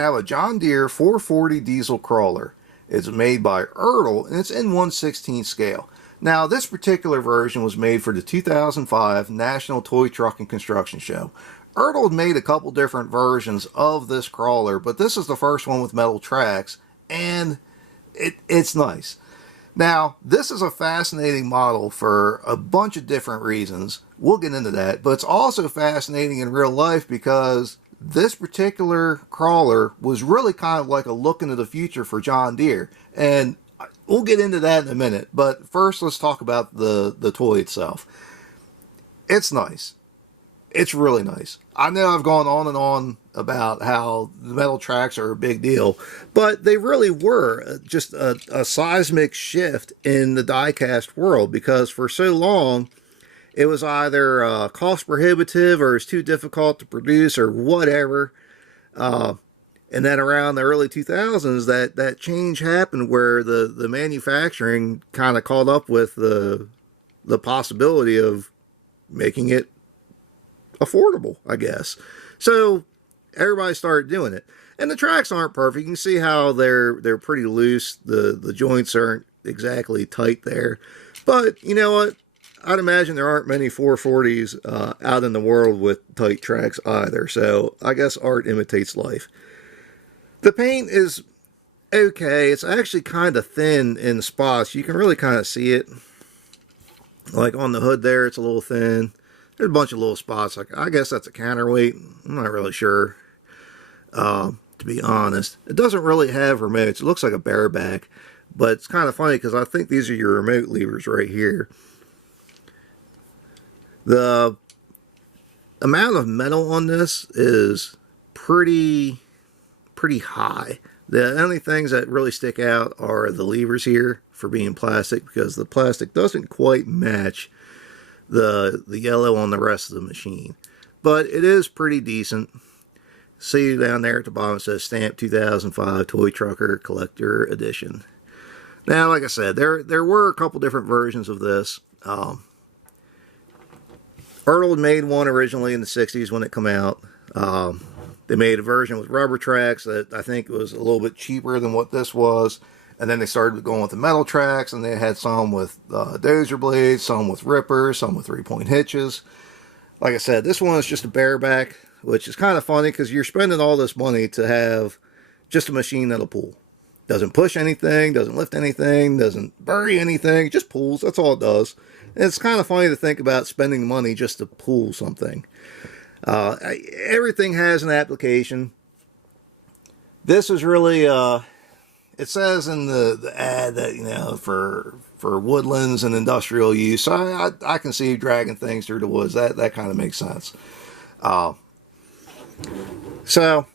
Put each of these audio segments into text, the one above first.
have a John Deere 440 diesel crawler. It's made by Ertl and it's in 1/16 scale. Now this particular version was made for the 2005 National Toy Truck and Construction Show. Ertl made a couple different versions of this crawler, but this is the first one with metal tracks, and it's nice. Now, this is a fascinating model for a bunch of different reasons. We'll get into that, but it's also fascinating in real life because this particular crawler was really kind of like a look into the future for John Deere, and we'll get into that in a minute. But first, let's talk about the toy itself. It's nice. It's really nice. I know I've gone on and on about how the metal tracks are a big deal, but they really were just a seismic shift in the diecast world, because for so long it was either cost prohibitive or it's too difficult to produce or whatever. And then around the early 2000s, that change happened where the manufacturing kind of caught up with the possibility of making it affordable, I guess. So everybody started doing it, and the tracks aren't perfect. You can see how they're pretty loose. The joints aren't exactly tight there, but you know what? I'd imagine there aren't many 440s out in the world with tight tracks either. So I guess art imitates life. The paint is okay. It's actually kind of thin in spots. You can really kind of see it. Like on the hood there, it's a little thin. There's a bunch of little spots. Like, I guess that's a counterweight. I'm not really sure, to be honest. It doesn't really have remotes. It looks like a bareback, but it's kind of funny because I think these are your remote levers right here. The amount of metal on this is pretty high. The only things that really stick out are the levers here for being plastic, because the plastic doesn't quite match the yellow on the rest of the machine, but it is pretty decent. See down there at the bottom, it says Stamp 2005 Toy Trucker Collector Edition. Now, like I said, there were a couple different versions of this. Ertl made one originally in the 60s when it came out. They made a version with rubber tracks that I think was a little bit cheaper than what this was. And then they started going with the metal tracks, and they had some with dozer blades, some with rippers, some with 3-point hitches. Like I said, this one is just a bareback, which is kind of funny because you're spending all this money to have just a machine that'll pull. Doesn't push anything, doesn't lift anything, doesn't bury anything, it just pulls. That's all it does. And it's kind of funny to think about spending money just to pull something. Everything has an application. This is really... it says in the ad that, you know, for woodlands and industrial use. So I can see dragging things through the woods. That kind of makes sense. So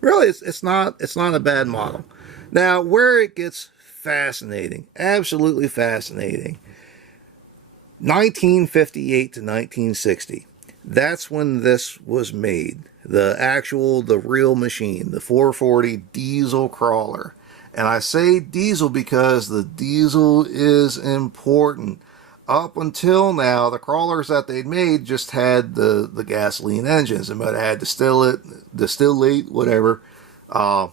really, it's not a bad model. Now, where it gets fascinating, absolutely fascinating, 1958 to 1960. That's when this was made. The real machine, the 440 diesel crawler. And I say diesel because the diesel is important. Up until now, the crawlers that they'd made just had the gasoline engines. They might have had distillate, whatever. But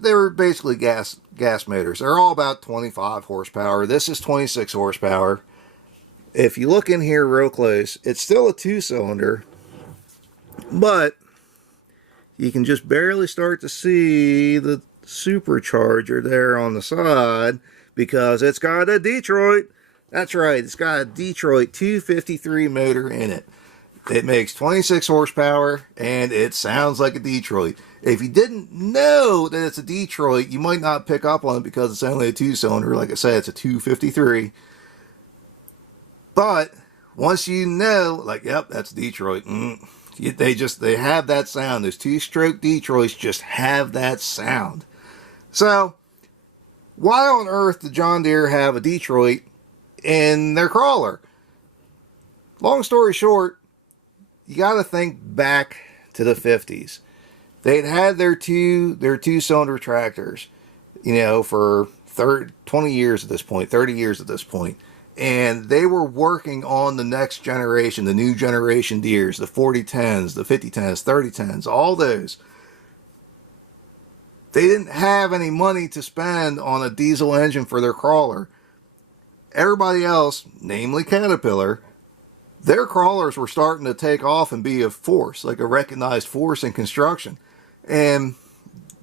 they were basically gas motors. They're all about 25 horsepower. This is 26 horsepower. If you look in here real close, it's still a 2-cylinder, but you can just barely start to see the supercharger there on the side because it's got a Detroit. That's right, it's got a Detroit 253 motor in it. It makes 26 horsepower and it sounds like a Detroit. If you didn't know that it's a Detroit, you might not pick up on it because it's only a 2-cylinder. Like I said, it's a 253. But once you know, like, yep, that's Detroit. They have that sound. Those 2-stroke Detroits just have that sound. So why on earth did John Deere have a Detroit in their crawler? Long story short, you got to think back to the 50s. They'd had their two-cylinder tractors, you know, for 20 years at this point, 30 years at this point. and they were working on the next generation, the new generation Deeres, the 4010s, the 5010s, 3010s, all those. They didn't have any money to spend on a diesel engine for their crawler. Everybody else, namely Caterpillar, their crawlers were starting to take off and be a force, like a recognized force in construction. And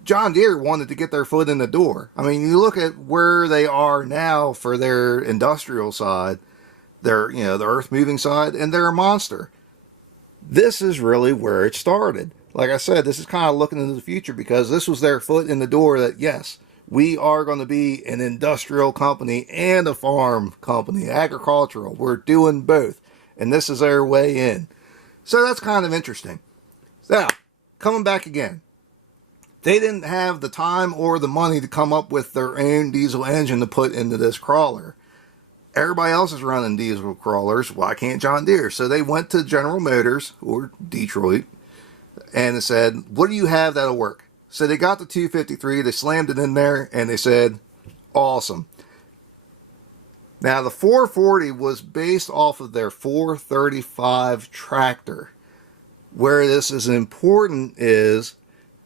John Deere wanted to get their foot in the door. I mean, you look at where they are now for their industrial side, their, the earth moving side, and they're a monster. This is really where it started. Like I said, this is kind of looking into the future because this was their foot in the door that, yes, we are going to be an industrial company and a farm company, agricultural. We're doing both. And this is their way in. So that's kind of interesting. Now, coming back again. They didn't have the time or the money to come up with their own diesel engine to put into this crawler. Everybody else is running diesel crawlers. Why can't John Deere? So they went to General Motors or Detroit and they said, what do you have that'll work? So they got the 253, they slammed it in there, and they said, awesome. Now the 440 was based off of their 435 tractor. Where this is important is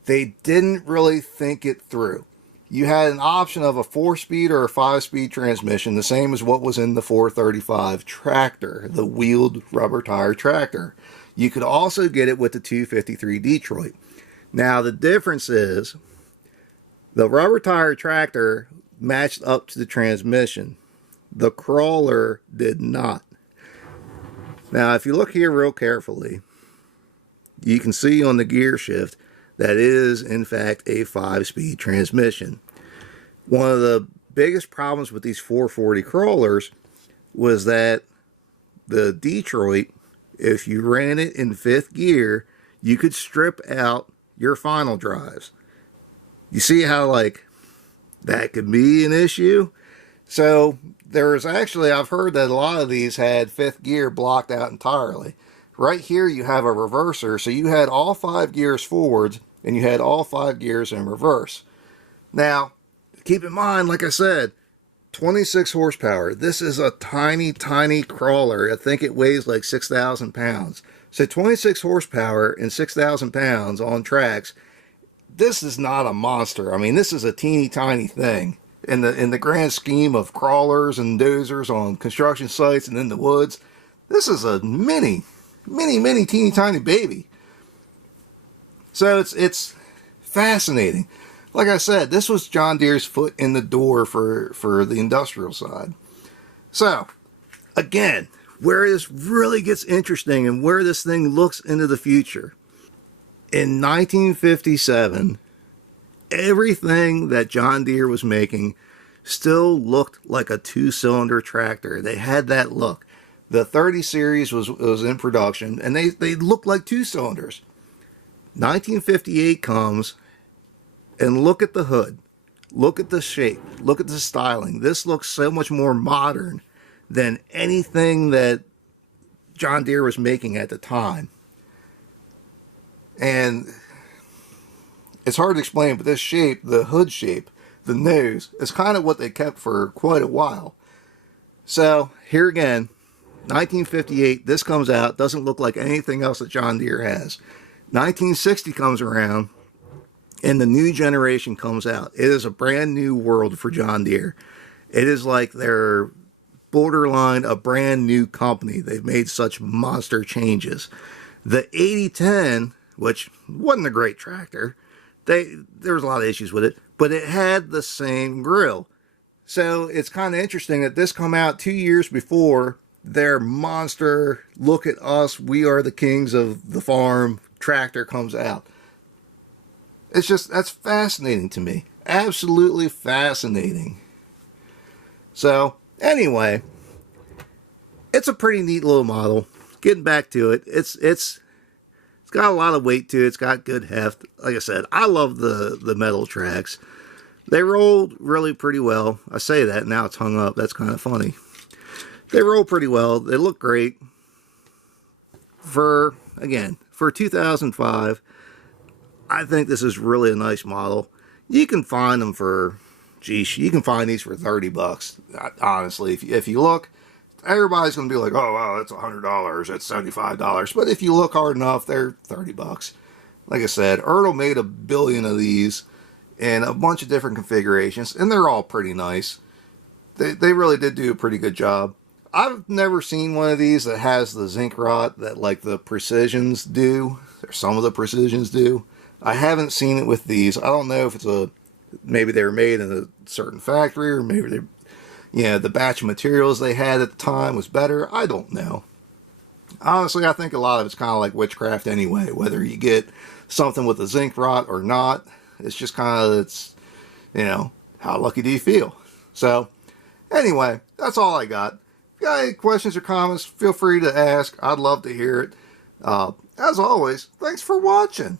they didn't really think it through. You had an option of a 4-speed or a 5-speed transmission, the same as what was in the 435 tractor, the wheeled rubber tire tractor. You could also get it with the 253 Detroit. Now the difference is the rubber tire tractor matched up to the transmission. The crawler did not. Now if you look here real carefully, you can see on the gear shift that it is in fact a 5-speed transmission. One of the biggest problems with these 440 crawlers was that the Detroit, if you ran it in 5th gear, you could strip out your final drives. You see how that could be an issue? So there's actually, I've heard that a lot of these had 5th gear blocked out entirely. Right here you have a reverser, so you had all 5 gears forwards and you had all 5 gears in reverse. Now, keep in mind, like I said, 26 horsepower. This is a tiny, tiny crawler. I think it weighs like 6,000 pounds. So 26 horsepower and 6,000 pounds on tracks, this is not a monster. I mean, this is a teeny tiny thing. In the grand scheme of crawlers and dozers on construction sites and in the woods, this is a mini, teeny tiny baby. So it's fascinating. Like I said, this was John Deere's foot in the door for the industrial side. So, again, where this really gets interesting and where this thing looks into the future. In 1957, everything that John Deere was making still looked like a 2-cylinder tractor. They had that look. The 30 series was in production, and they looked like 2 cylinders. 1958 comes, and look at the hood. Look at the shape. Look at the styling. This looks so much more modern than anything that John Deere was making at the time. And it's hard to explain, but this shape, the hood shape, the nose, is kind of what they kept for quite a while. So, here again, 1958, this comes out, doesn't look like anything else that John Deere has. 1960 comes around, and the new generation comes out. It is a brand new world for John Deere. It is like they're borderline a brand new company. They've made such monster changes. The 8010, which wasn't a great tractor, there was a lot of issues with it, but it had the same grill. So it's kind of interesting that this come out 2 years before their monster, look at us, we are the kings of the farm tractor comes out. It's just, that's fascinating to me. Absolutely fascinating. So, anyway, it's a pretty neat little model. Getting back to it, it's got a lot of weight to it. It's got good heft. Like I said, I love the metal tracks. They rolled really pretty well. I say that, now it's hung up. That's kind of funny. They roll pretty well. They look great. For 2005, I think this is really a nice model. You can find them for, geez, you can find these for $30. Honestly, if you look, everybody's going to be like, oh, wow, that's $100, that's $75. But if you look hard enough, they're 30 bucks. Like I said, Ertl made 1 billion of these in a bunch of different configurations, and they're all pretty nice. They really did do a pretty good job. I've never seen one of these that has the zinc rot that like the Precisions do, or some of the Precisions do. I haven't seen it with these. I don't know if it's maybe they were made in a certain factory, or maybe the batch of materials they had at the time was better. I don't know. Honestly, I think a lot of it's kind of like witchcraft anyway, whether you get something with a zinc rot or not. It's just kind of, how lucky do you feel? So, anyway, that's all I got. If you got any questions or comments, feel free to ask. I'd love to hear it. As always, thanks for watching.